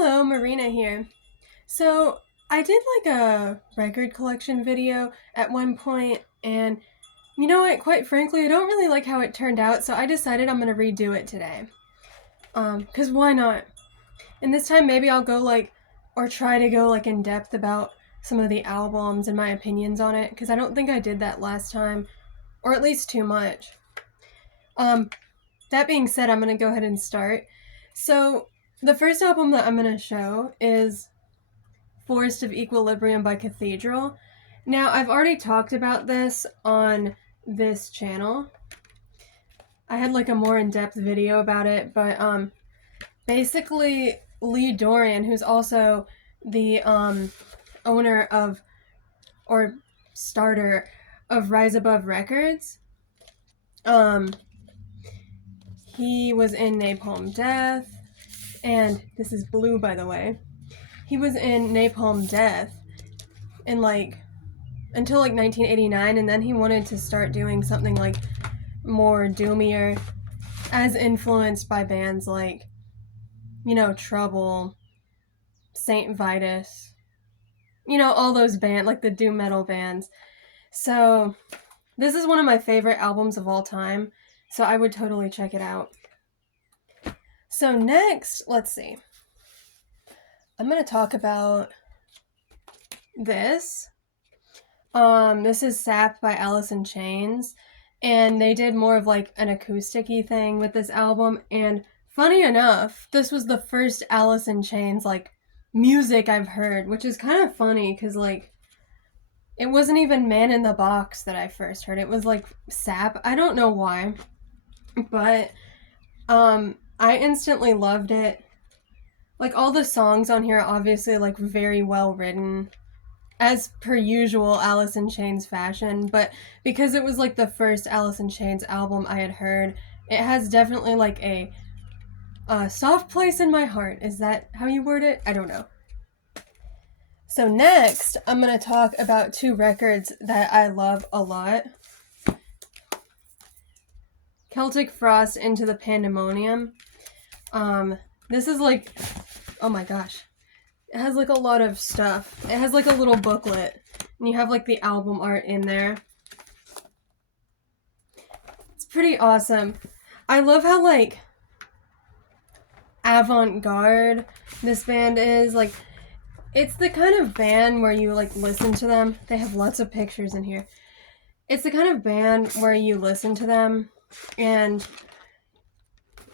Hello, Marina here. So, I did like a record collection video at one point, and you know what? Quite frankly, I don't really like how it turned out, so I decided I'm gonna redo it today. Cause why not? And this time maybe I'll go like, or try to go like in depth about some of the albums and my opinions on it, cause I don't think I did that last time, or at least too much. Um, that being said, I'm gonna go ahead and start. So, the first album that I'm gonna show is Forest of Equilibrium by Cathedral. Now, I've already talked about this on this channel. I had like a more in-depth video about it, but basically Lee Dorian, who's also the owner of or starter of Rise Above Records, um he was in Napalm Death, and this is Blue, by the way. He was in Napalm Death in like until like 1989, and then he wanted to start doing something like more doomier, as influenced by bands like, Trouble, Saint Vitus, all those bands, like the doom metal bands. So, this is one of my favorite albums of all time, so I would totally check it out. So, next, let's see. I'm going to talk about this. This is Sap by Alice in Chains, and they did more of like an acoustic-y thing with this album, and funny enough, this was the first Alice in Chains like music I've heard, which is kind of funny because like it wasn't even Man in the Box that I first heard. It was like Sap. I don't know why, but I instantly loved it. Like all the songs on here are obviously like very well written, as per usual Alice in Chains fashion, but because it was like the first Alice in Chains album I had heard, it has definitely like a soft place in my heart. Is that how you word it? I don't know. So next, I'm going to talk about two records that I love a lot. Celtic Frost, Into the Pandemonium. This is like, oh my gosh. It has like a lot of stuff. It has like a little booklet, and you have like the album art in there. It's pretty awesome. I love how like avant-garde this band is. Like, it's the kind of band where you like listen to them. They have lots of pictures in here. It's the kind of band where you listen to them and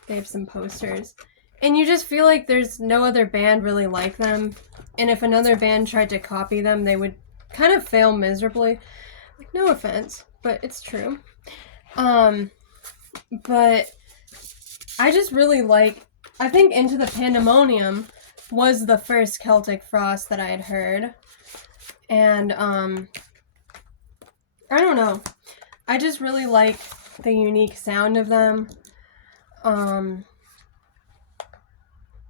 they have some posters, and you just feel like there's no other band really like them, and if another band tried to copy them, they would kind of fail miserably. Like, no offense, but it's true. But I just really like, I think Into the Pandemonium was the first Celtic Frost that I had heard, and I don't know, I just really like the unique sound of them.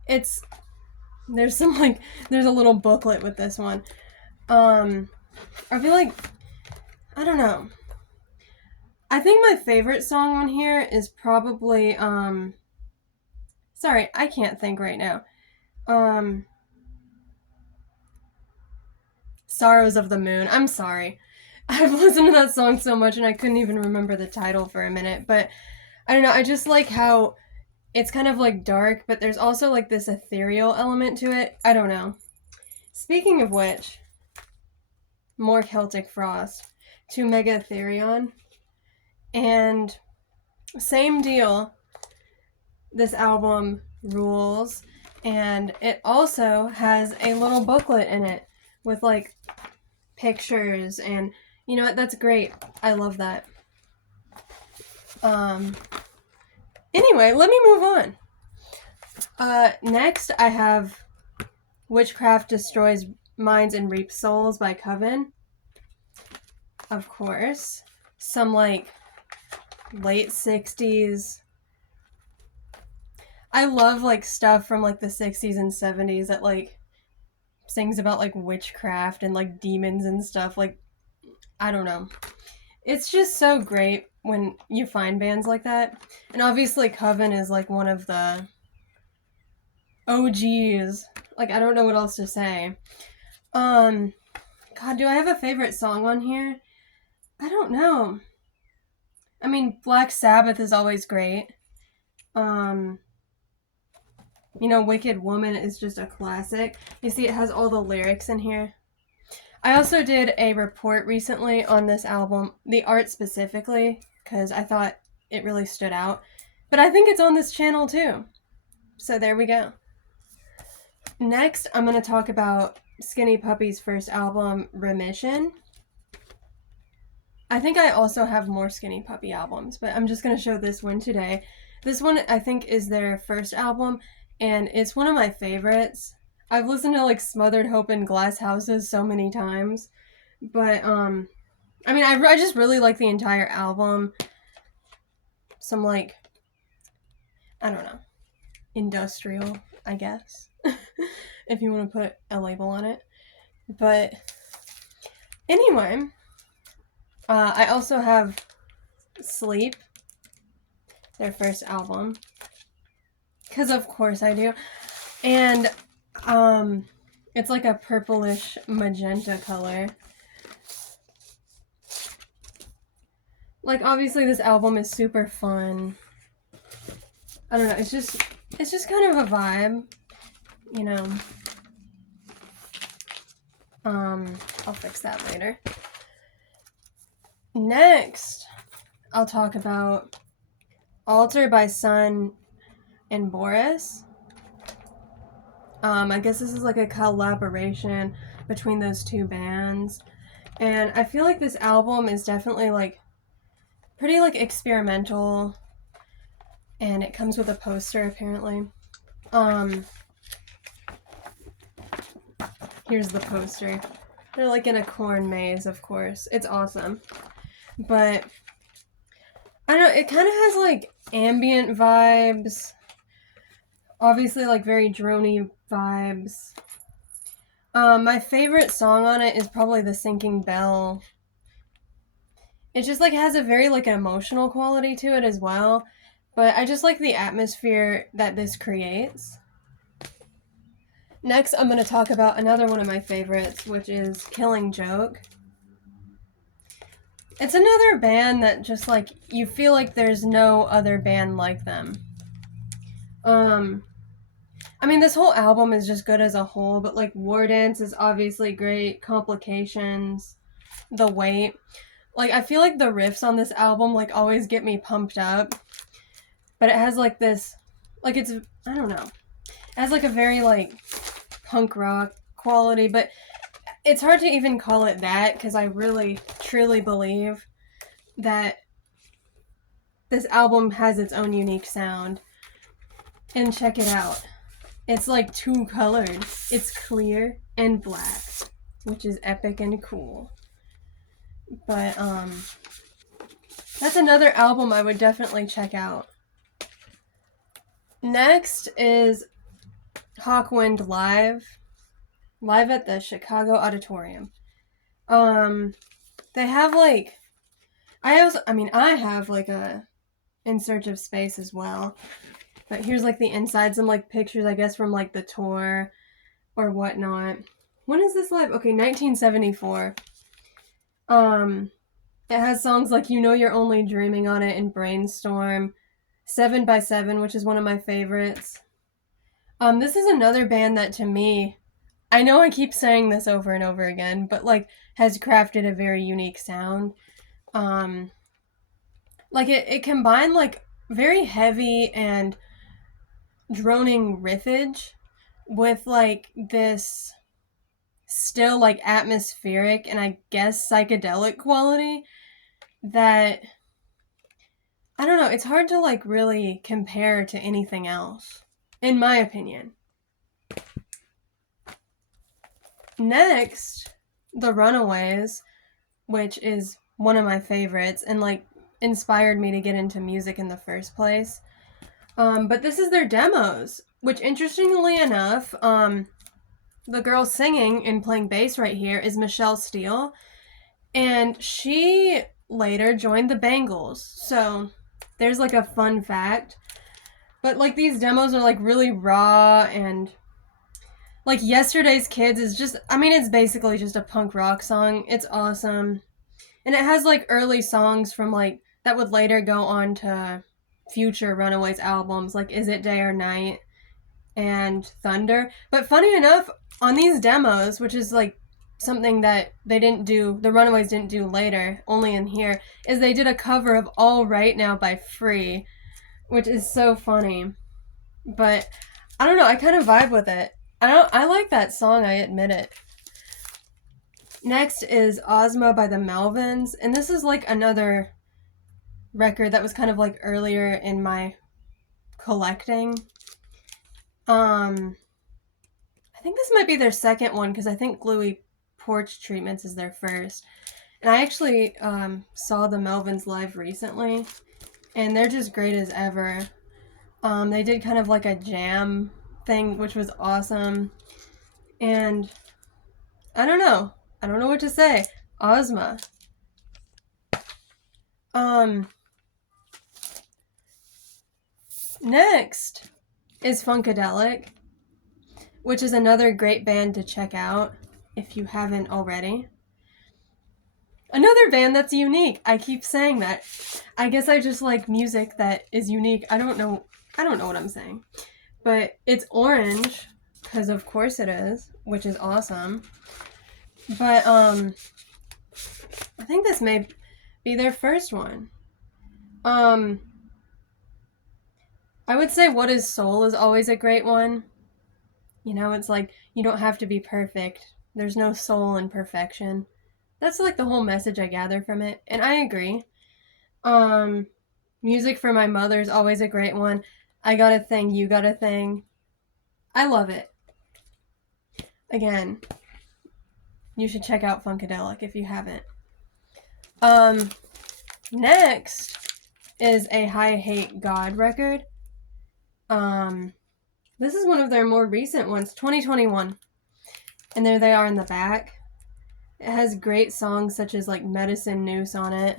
There's a little booklet with this one. I feel like, I don't know. I think my favorite song on here is probably, sorry, I can't think right now. Sorrows of the Moon. I'm sorry. I've listened to that song so much and I couldn't even remember the title for a minute, but I don't know, I just like how it's kind of like dark, but there's also like this ethereal element to it. I don't know. Speaking of which, more Celtic Frost, to Megatherion, and same deal. This album rules, and it also has a little booklet in it with like pictures, and you know what? That's great. I love that. Anyway, let me move on. Next, I have Witchcraft Destroys Minds and Reaps Souls by Coven. Of course. Some like late 60s. I love like stuff from like the 60s and 70s that like sings about like witchcraft and like demons and stuff. Like, I don't know. It's just so great when you find bands like that. And obviously Coven is like one of the OGs Like, I don't know what else to say. God, do I have a favorite song on here? I don't know. I mean, Black Sabbath is always great. Wicked Woman is just a classic. You see, it has all the lyrics in here. I also did a report recently on this album, the art specifically, because I thought it really stood out. But I think it's on this channel too. So there we go. Next, I'm going to talk about Skinny Puppy's first album, Remission. I think I also have more Skinny Puppy albums, but I'm just going to show this one today. This one, I think, is their first album, and it's one of my favorites. I've listened to, like, Smothered Hope and Glass Houses so many times, but, I just really like the entire album. Some, like, I don't know, industrial, I guess, if you want to put a label on it. But anyway, I also have Sleep, their first album, because of course I do. And it's like a purplish magenta color. Like, obviously this album is super fun. I don't know, it's just kind of a vibe, you know. I'll fix that later. Next, I'll talk about Alter by Sun and Boris. I guess this is like a collaboration between those two bands. And I feel like this album is definitely like pretty like experimental. And it comes with a poster apparently. Here's the poster. They're like in a corn maze, of course. It's awesome. But I don't know, it kind of has like ambient vibes. Obviously like very droney vibes. My favorite song on it is probably The Sinking Bell. It just like has a very like emotional quality to it as well. But I just like the atmosphere that this creates. Next, I'm going to talk about another one of my favorites, which is Killing Joke. It's another band that just like, you feel like there's no other band like them. This whole album is just good as a whole, but like War Dance is obviously great, Complications, The Weight. Like, I feel like the riffs on this album like always get me pumped up, but it has like this, like it's, I don't know, it has like a very like punk rock quality, but it's hard to even call it that because I really truly believe that this album has its own unique sound. And check it out. It's like two colored. It's clear and black, which is epic and cool. But that's another album I would definitely check out. Next is Hawkwind Live at the Chicago Auditorium. They have like, I have like a In Search of Space as well. But here's like the inside, some like pictures, I guess, from like the tour or whatnot. When is this live? Okay, 1974. It has songs like You Know You're Only Dreaming on it and Brainstorm. 7 by 7, which is one of my favorites. This is another band that to me, I know I keep saying this over and over again, but like has crafted a very unique sound. Like it combined like very heavy and droning riffage with like this still like atmospheric and I guess psychedelic quality that, I don't know, it's hard to like really compare to anything else, in my opinion. Next, The Runaways, which is one of my favorites and like inspired me to get into music in the first place. But this is their demos, which interestingly enough, the girl singing and playing bass right here is Michelle Steele, and she later joined the Bangles. So there's like a fun fact. But like these demos are like really raw and Like Yesterday's Kids is just, I mean, it's basically just a punk rock song. It's awesome. And it has like early songs from like that would later go on to future Runaways albums, like Is It Day or Night and Thunder. But funny enough, on these demos, which is like something that they didn't do, the Runaways didn't do later, only in here, is they did a cover of All Right Now by Free, which is so funny. But I don't know, I kind of vibe with it. I like that song, I admit it. Next is Ozma by the Melvins, and this is like another record that was kind of like earlier in my collecting. I think this might be their second one because I think Gluey Porch Treatments is their first. And I actually saw the Melvins live recently, and they're just great as ever. They did kind of like a jam thing, which was awesome. And I don't know. I don't know what to say. Ozma. Next is Funkadelic, which is another great band to check out if you haven't already. Another band that's unique. I keep saying that. I guess I just like music that is unique. I don't know what I'm saying. But it's Orange, because of course it is, which is awesome. But I think this may be their first one. I would say What Is Soul is always a great one. You know, it's like you don't have to be perfect. There's no soul in perfection. That's like the whole message I gather from it, and I agree. Music for My Mother is always a great one. I Got a Thing, You Got a Thing. I love it. Again, you should check out Funkadelic if you haven't. Next is a I Hate God record. This is one of their more recent ones, 2021. And there they are in the back. It has great songs such as like Medicine Noose on it.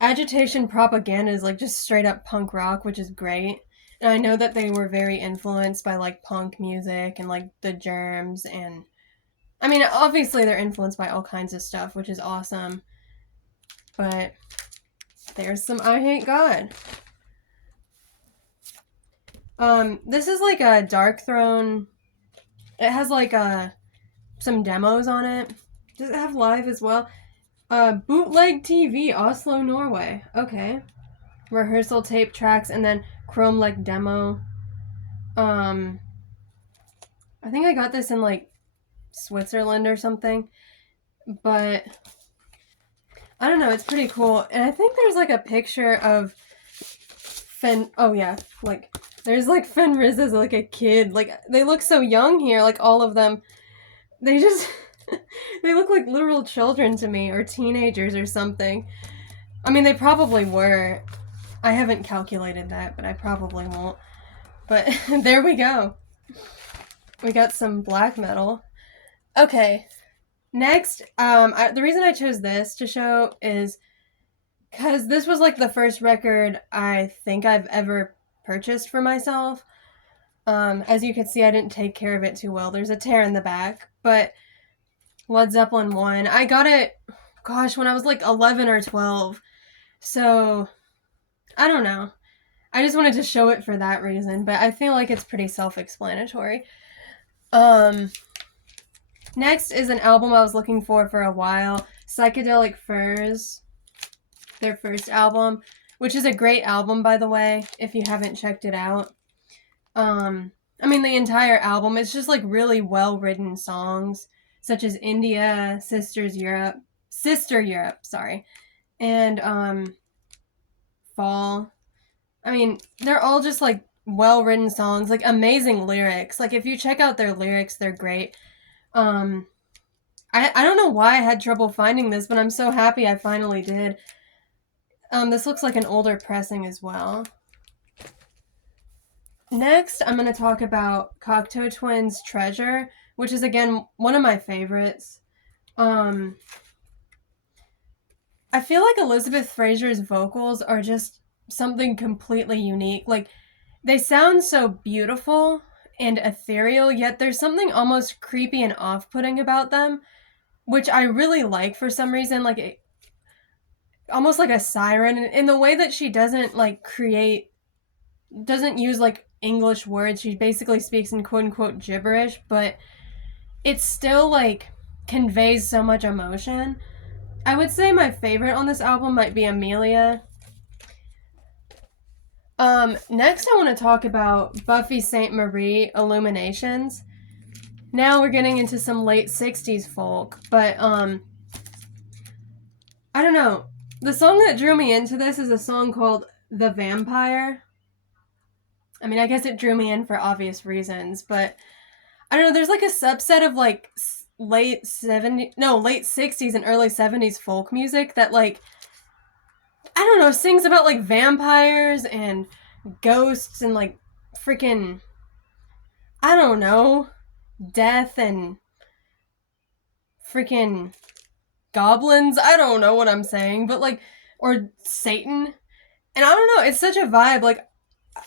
Agitation Propaganda is like just straight up punk rock, which is great. And I know that they were very influenced by like punk music and like the Germs, and I mean obviously they're influenced by all kinds of stuff, which is awesome. But there's some I Hate God. This is like a Darkthrone. It has like some demos on it. Does it have live as well? Bootleg TV, Oslo, Norway. Okay. Rehearsal tape tracks and then Chrome like demo. I think I got this in like Switzerland or something. But I don't know, it's pretty cool. And I think there's like a picture of like there's like Fenriz as like a kid. Like they look so young here, like all of them. They just they look like literal children to me, or teenagers or something. I mean, they probably were. I haven't calculated that, but I probably won't. But there we go. We got some black metal. Okay. Next, the reason I chose this to show is because this was like the first record I think I've ever purchased for myself. As you can see, I didn't take care of it too well. There's a tear in the back, but Led Zeppelin 1. I got it, gosh, when I was like 11 or 12. So, I don't know. I just wanted to show it for that reason, but I feel like it's pretty self-explanatory. Next is an album I was looking for a while, Psychedelic Furs, their first album, which is a great album, by the way, if you haven't checked it out. I mean, the entire album, it's just like really well-written songs, such as India, Sister Europe, sorry, and Fall. I mean, they're all just like well-written songs, like amazing lyrics. Like if you check out their lyrics, they're great. I don't know why I had trouble finding this, but I'm so happy I finally did. This looks like an older pressing as well. Next, I'm going to talk about Cocteau Twins' Treasure, which is, again, one of my favorites. I feel like Elizabeth Fraser's vocals are just something completely unique. Like, they sound so beautiful, and ethereal, yet there's something almost creepy and off-putting about them, which I really like for some reason, like almost like a siren in the way that she doesn't like doesn't use like English words. She basically speaks in quote unquote gibberish, but it still like conveys so much emotion. I would say my favorite on this album might be Amelia. Next I want to talk about Buffy Sainte-Marie Illuminations. Now we're getting into some late 60s folk, but I don't know. The song that drew me into this is a song called The Vampire. I mean, I guess it drew me in for obvious reasons, but I don't know, there's like a subset of like late 60s and early 70s folk music that like I don't know, sings about like vampires and ghosts and like freaking I don't know, death and freaking goblins. I don't know what I'm saying, but like or Satan. And I don't know, it's such a vibe. Like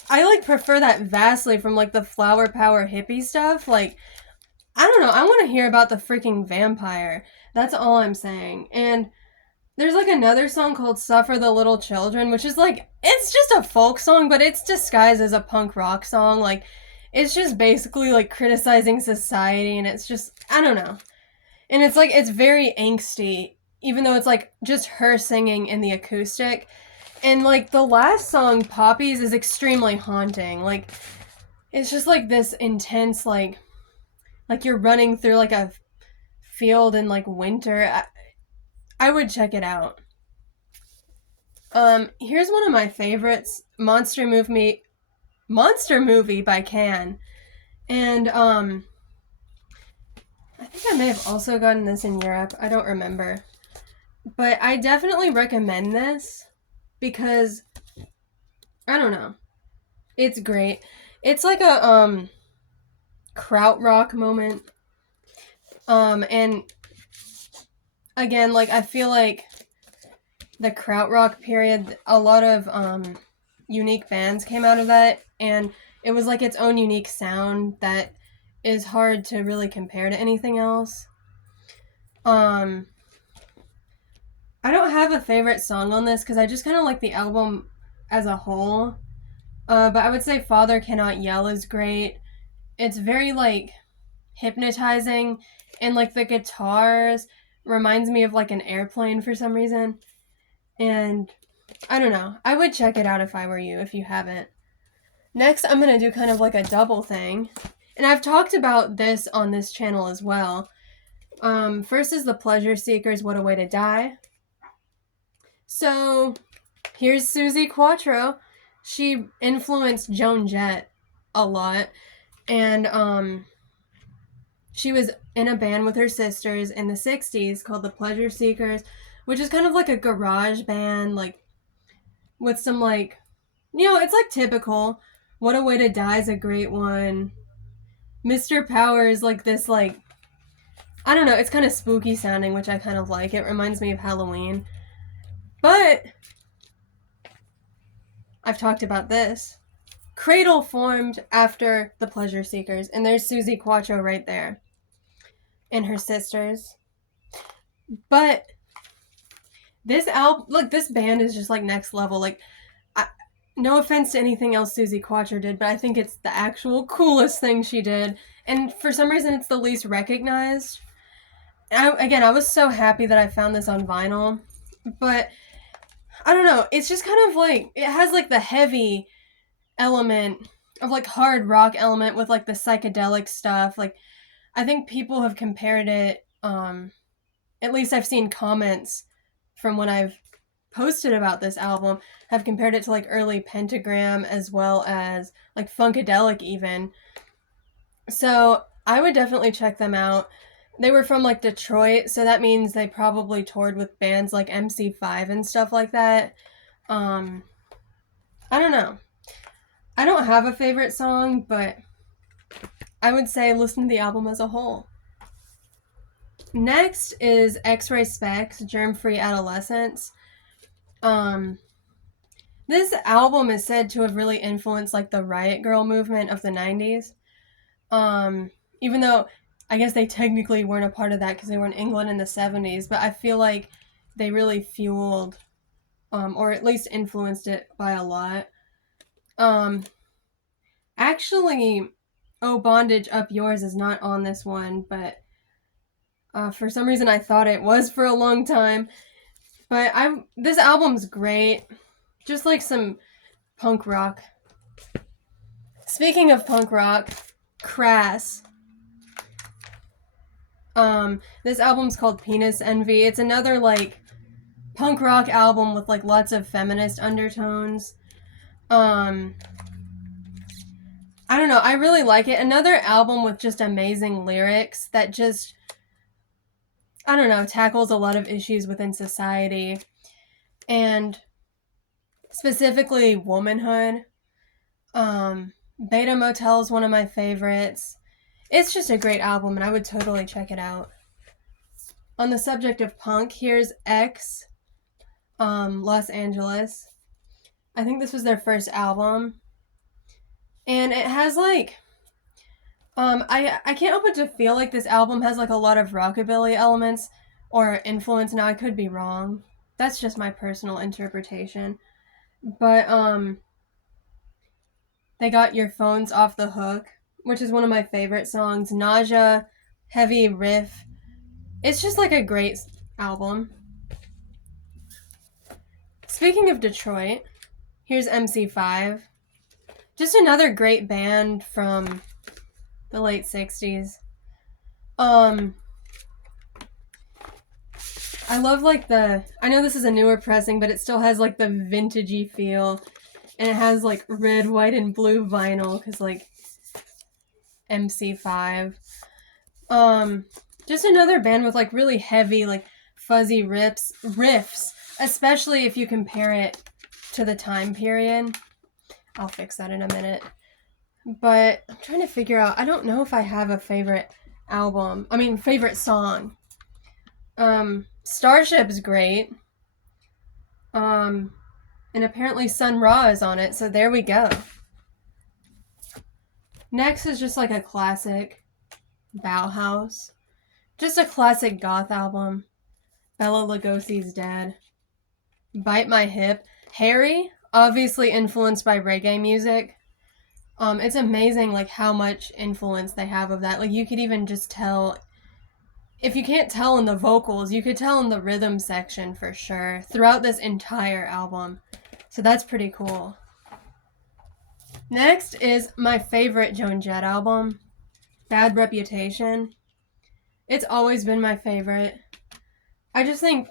I like prefer that vastly from like the flower power hippie stuff. Like I don't know, I want to hear about the freaking vampire. That's all I'm saying. And there's like another song called Suffer the Little Children, which is like it's just a folk song, but it's disguised as a punk rock song. Like it's just basically like criticizing society, and it's just I don't know. And it's like it's very angsty, even though it's like just her singing in the acoustic. And like the last song, Poppies, is extremely haunting. Like it's just like this intense like you're running through like a field in like winter. I would check it out. Here's one of my favorites, Monster Movie by Can. And I think I may have also gotten this in Europe. I don't remember. But I definitely recommend this because I don't know. It's great. It's like a krautrock moment. And again, like I feel like the krautrock period, a lot of unique bands came out of that, and it was like its own unique sound that is hard to really compare to anything else. I don't have a favorite song on this because I just kind of like the album as a whole. But I would say Father Cannot Yell is great. It's very like hypnotizing, and like the guitars reminds me of like an airplane for some reason. And I don't know. I would check it out if I were you, if you haven't. Next, I'm going to do kind of like a double thing. And I've talked about this on this channel as well. First is The Pleasure Seekers, What a Way to Die. So, here's Suzi Quatro. She influenced Joan Jett a lot. And she was in a band with her sisters in the 60s called The Pleasure Seekers, which is kind of like a garage band, like with some like, you know, it's like typical. What a Way to Die is a great one. Mr. Power is like this like, I don't know, it's kind of spooky sounding, which I kind of like. It reminds me of Halloween. But I've talked about this. Cradle formed after The Pleasure Seekers, and there's Suzi Quatro right there. And her sisters. But this album, look, this band is just like next level. Like, no offense to anything else Suzi Quatro did, but I think it's the actual coolest thing she did. And for some reason, it's the least recognized. I was so happy that I found this on vinyl. But, I don't know, it's just kind of like, it has like the heavy element of like hard rock element with like the psychedelic stuff. Like, I think people have compared it, at least I've seen comments from when I've posted about this album, have compared it to like early Pentagram as well as like Funkadelic even. So I would definitely check them out. They were from like Detroit, so that means they probably toured with bands like MC5 and stuff like that. I don't know. I don't have a favorite song, but I would say listen to the album as a whole. Next is X-Ray Spex, Germ Free Adolescence. This album is said to have really influenced like the Riot Grrrl movement of the 90s. Even though I guess they technically weren't a part of that because they were in England in the 70s, but I feel like they really fueled, or at least influenced it by a lot. Um, Actually, Oh Bondage Up Yours is not on this one, but for some reason I thought it was for a long time. But this album's great. Just like some punk rock. Speaking of punk rock, Crass. This album's called Penis Envy. It's another like punk rock album with like lots of feminist undertones. I don't know, I really like it. Another album with just amazing lyrics that just, I don't know, tackles a lot of issues within society and specifically womanhood. Beta Motel is one of my favorites. It's just a great album and I would totally check it out. On the subject of punk, here's X, Los Angeles. I think this was their first album. And it has like, I can't help but to feel like this album has like a lot of rockabilly elements or influence. Now I could be wrong. That's just my personal interpretation. But they got Your Phone's Off the Hook, which is one of my favorite songs. Nausea, heavy riff. It's just like a great album. Speaking of Detroit, here's MC5. Just another great band from the late 60s. I love like I know this is a newer pressing, but it still has like the vintagey feel. And it has like red, white, and blue vinyl because like MC5. Just another band with like really heavy, like fuzzy riffs, especially if you compare it to the time period. I'll fix that in a minute. But I'm trying to figure out, I don't know if I have a favorite favorite song. Starship's great. And apparently Sun Ra is on it, so there we go. Next is just like a classic, Bauhaus. Just a classic goth album. Bela Lugosi's Dead. Bite My Hip. Harry, obviously influenced by reggae music. It's amazing like how much influence they have of that. Like you could even just tell, if you can't tell in the vocals, you could tell in the rhythm section for sure throughout this entire album. So that's pretty cool. Next is my favorite Joan Jett album, Bad Reputation. It's always been my favorite. I just think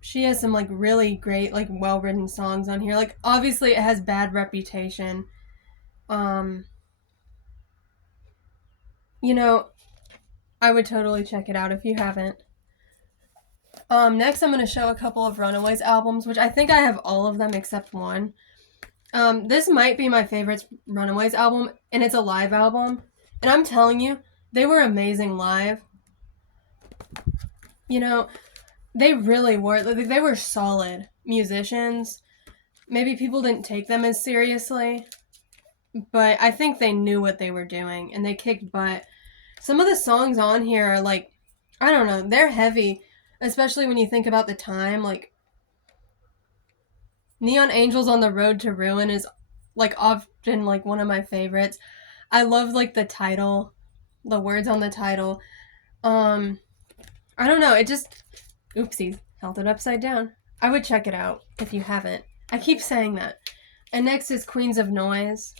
she has some like really great, like well-written songs on here. Like obviously it has Bad Reputation. You know, I would totally check it out if you haven't. Next I'm going to show a couple of Runaways albums, which I think I have all of them except one. This might be my favorite Runaways album, and it's a live album. And I'm telling you, they were amazing live. You know, they really were. They were solid musicians. Maybe people didn't take them as seriously, but I think they knew what they were doing, and they kicked butt. Some of the songs on here are like, I don't know, they're heavy, especially when you think about the time. Like, Neon Angels on the Road to Ruin is like often like one of my favorites. I love like the title, the words on the title. I don't know, it just, oopsies, held it upside down. I would check it out if you haven't. I keep saying that. And next is Queens of Noise.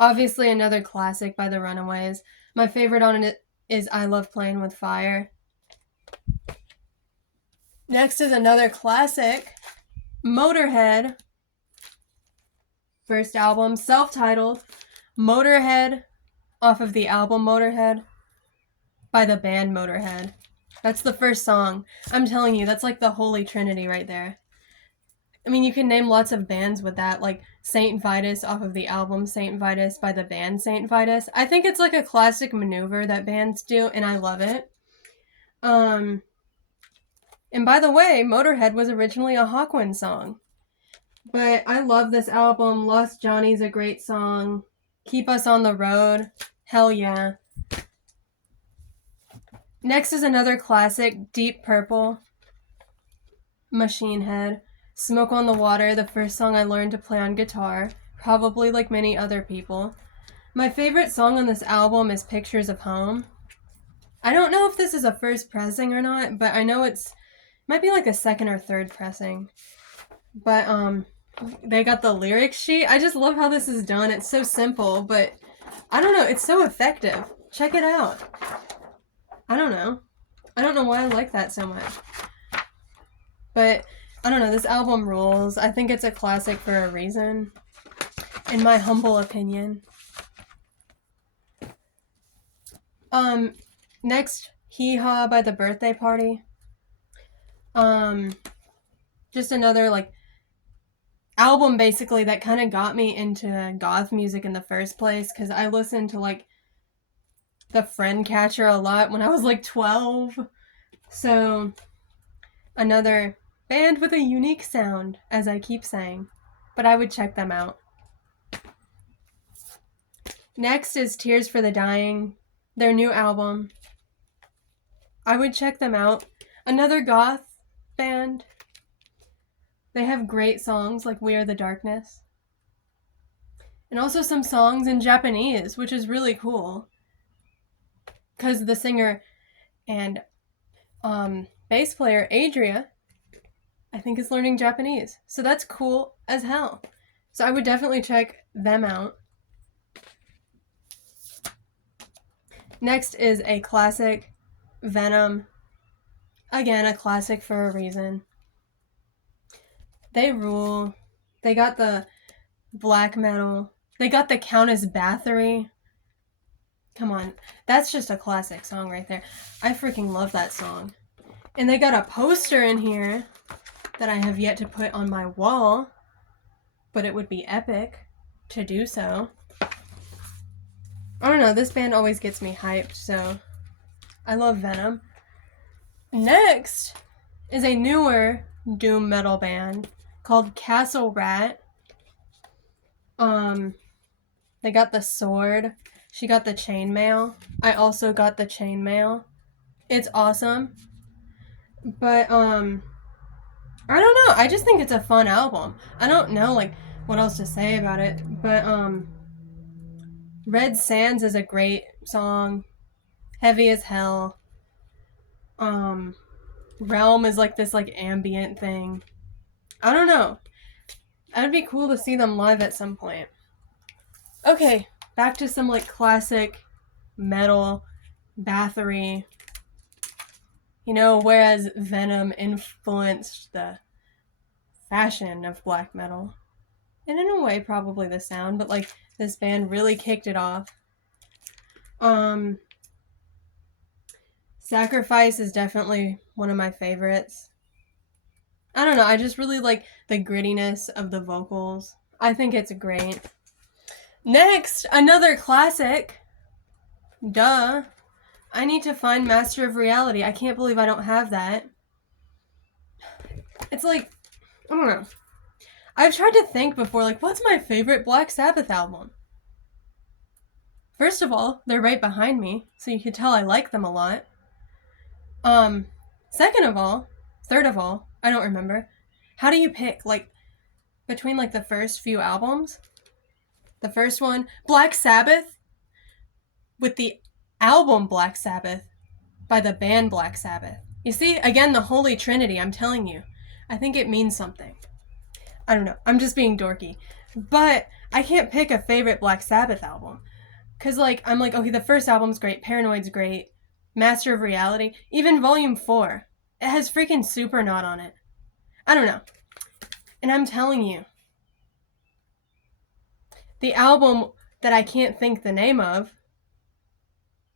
Obviously another classic by the Runaways. My favorite on it is I Love Playing with Fire. Next is another classic, Motorhead. First album, self-titled, Motorhead, off of the album Motorhead, by the band Motorhead. That's the first song. I'm telling you, that's like the holy trinity right there. I mean, you can name lots of bands with that, like Saint Vitus off of the album Saint Vitus by the band Saint Vitus. I think it's like a classic maneuver that bands do, and I love it. And by the way, Motorhead was originally a Hawkwind song. But I love this album. Lost Johnny's a great song. Keep Us on the Road. Hell yeah. Next is another classic, Deep Purple, Machine Head. Smoke on the Water, the first song I learned to play on guitar, probably like many other people. My favorite song on this album is Pictures of Home. I don't know if this is a first pressing or not, but I know might be like a second or third pressing. But they got the lyric sheet. I just love how this is done. It's so simple, but I don't know, it's so effective. Check it out. I don't know why I like that so much. But I don't know, this album rules. I think it's a classic for a reason, in my humble opinion. Next, Hee Haw by The Birthday Party. Just another like album basically that kind of got me into goth music in the first place, because I listened to like The Friend Catcher a lot when I was like 12. So another band with a unique sound, as I keep saying, but I would check them out. Next is Tears for the Dying, their new album. I would check them out. Another goth band. They have great songs like We Are the Darkness. And also some songs in Japanese, which is really cool. Because the singer and bass player, Adria, I think is learning Japanese. So that's cool as hell. So I would definitely check them out. Next is a classic, Venom. Again, a classic for a reason. They rule. They got the black metal. They got the Countess Bathory. Come on. That's just a classic song right there. I freaking love that song. And they got a poster in here that I have yet to put on my wall, but it would be epic to do so. I don't know, this band always gets me hyped, so I love Venom. Next is a newer doom metal band called Castle Rat. They got the sword. She got the chainmail. I also got the chainmail. It's awesome. But I don't know. I just think it's a fun album. I don't know like what else to say about it, but Red Sands is a great song. Heavy as Hell. Realm is like this like ambient thing. I don't know. It'd be cool to see them live at some point. Okay, back to some like classic metal, Bathory. You know, whereas Venom influenced the fashion of black metal, and in a way probably the sound, but like this band really kicked it off. Sacrifice is definitely one of my favorites. I don't know, I just really like the grittiness of the vocals. I think it's great. Next, another classic. Duh. I need to find Master of Reality. I can't believe I don't have that. It's like, I don't know. I've tried to think before, like, what's my favorite Black Sabbath album? First of all, they're right behind me, so you can tell I like them a lot. Second of all, third of all, I don't remember. How do you pick, like, between, like, the first few albums? The first one, Black Sabbath, with the album Black Sabbath by the band Black Sabbath. You see, again, the Holy Trinity, I'm telling you. I think it means something. I don't know. I'm just being dorky. But I can't pick a favorite Black Sabbath album. Because, like, I'm like, okay, the first album's great. Paranoid's great. Master of Reality. Even Volume 4. It has freaking Supernaut on it. I don't know. And I'm telling you, the album that I can't think the name of,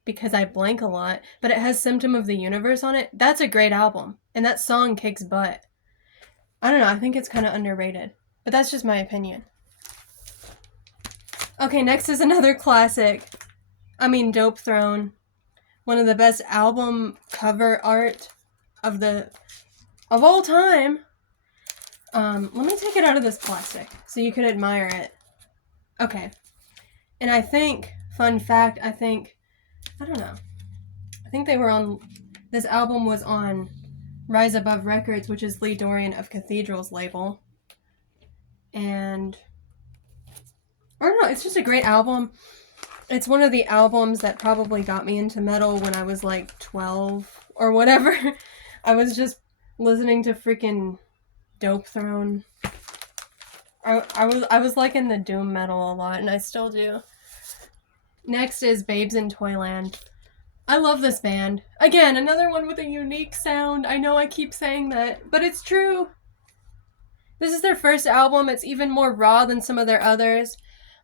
because I blank a lot, but it has Symptom of the Universe on it, that's a great album. And that song kicks butt. I don't know, I think it's kind of underrated. But that's just my opinion. Okay, next is another classic. Dope Throne. One of the best album cover art of all time. Let me take it out of this plastic so you can admire it. Okay. And I think fun fact, I don't know. I think this album was on Rise Above Records, which is Lee Dorian of Cathedral's label. And I don't know, it's just a great album. It's one of the albums that probably got me into metal when I was like 12 or whatever. I was just listening to freaking Dope Throne. I was liking the doom metal a lot, and I still do. Next is Babes in Toyland. I love this band. Again, another one with a unique sound. I know I keep saying that, but it's true. This is their first album. It's even more raw than some of their others.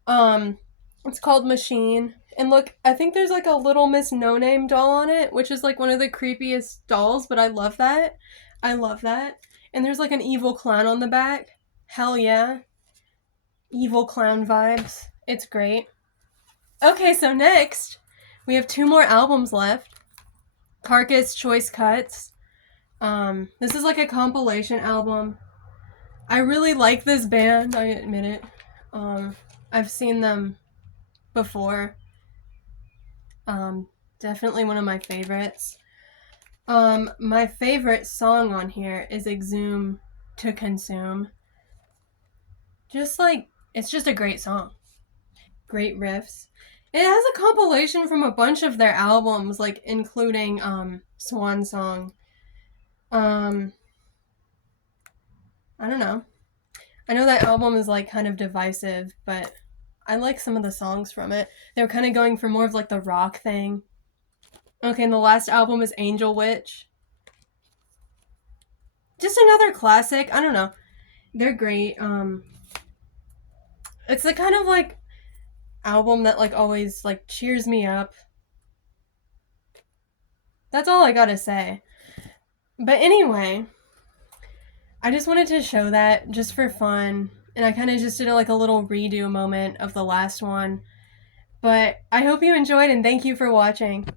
It's called Machine. And look, I think there's like a Little Miss No Name doll on it, which is like one of the creepiest dolls, but I love that. I love that. And there's like an evil clown on the back. Hell yeah. Evil clown vibes. It's great. Okay, so next, we have 2 more albums left. Carcass Choice Cuts. This is like a compilation album. I really like this band, I admit it. I've seen them before. Definitely one of my favorites. My favorite song on here is Exhume to Consume. It's just a great song. Great riffs. It has a compilation from a bunch of their albums, like including Swan Song. I don't know. I know that album is like kind of divisive, but I like some of the songs from it. They were kind of going for more of like the rock thing. Okay, and the last album is Angel Witch. Just another classic. I don't know. They're great. It's the kind of like album that like always like cheers me up. That's all I gotta say. But anyway, I just wanted to show that just for fun. And I kind of just did like a little redo moment of the last one. But I hope you enjoyed and thank you for watching.